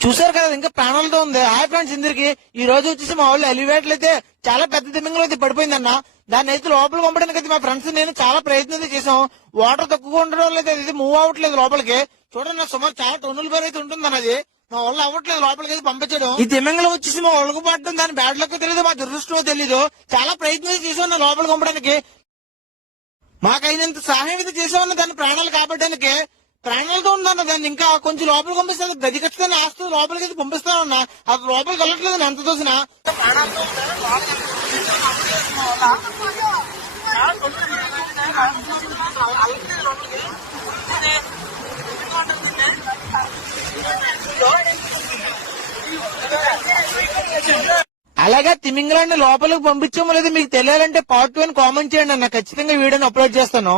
చూసారు కదా ఇంకా ప్రాణాలతో ఉంది. హాయ్ ఫ్రెండ్స్ ఇందరికి ఈ రోజు వచ్చేసి మా వాళ్ళు ఎలివేట్లు అయితే చాలా పెద్ద తిమ్మింగలో అయితే పడిపోయిందన్న. దాన్ని అయితే లోపల పంపడానికి అయితే మా ఫ్రెండ్స్ నేను చాలా ప్రయత్నం అయితే చేసాం వాటర్ తక్కువ ఉండడం లేదు అది మూవ్ అవ్వట్లేదు లోపలికి. చూడండి నా సుమారు చాలా టన్నుల పేరు అయితే ఉంటుంది అన్నది మా వాళ్ళు అవ్వట్లేదు లోపలికి అయితే పంపించడం. ఈ తిమ్మింగలో వచ్చేసి మా ఒళ్ళకు పడడం దాని బ్యాడ్ లక్ తెలియదు మా దురదృష్టమో తెలియదు చాలా ప్రయత్నం చేసాం నా లోపలికి పంపడానికి. మాకైనంత సహాయం అయితే చేసామన్న దాని ప్రాణాలు కాపాడడానికి. ప్రాణాలతో ఉందన్న దాన్ని ఇంకా కొంచెం లోపలికి పంపిస్తాను. గది ఖచ్చితంగా ఆస్తు లోపలికి అయితే పంపిస్తానన్నా అది లోపలికి వెళ్ళట్లేదు నేను ఎంత చూసినా. అలాగే తిమింగలాన్ని లోపలికి పంపించామో లేదో మీకు తెలియాలంటే పార్ట్ వన్ కామెంట్ చేయండి అన్న. ఖచ్చితంగా వీడియోని అప్లోడ్ చేస్తాను.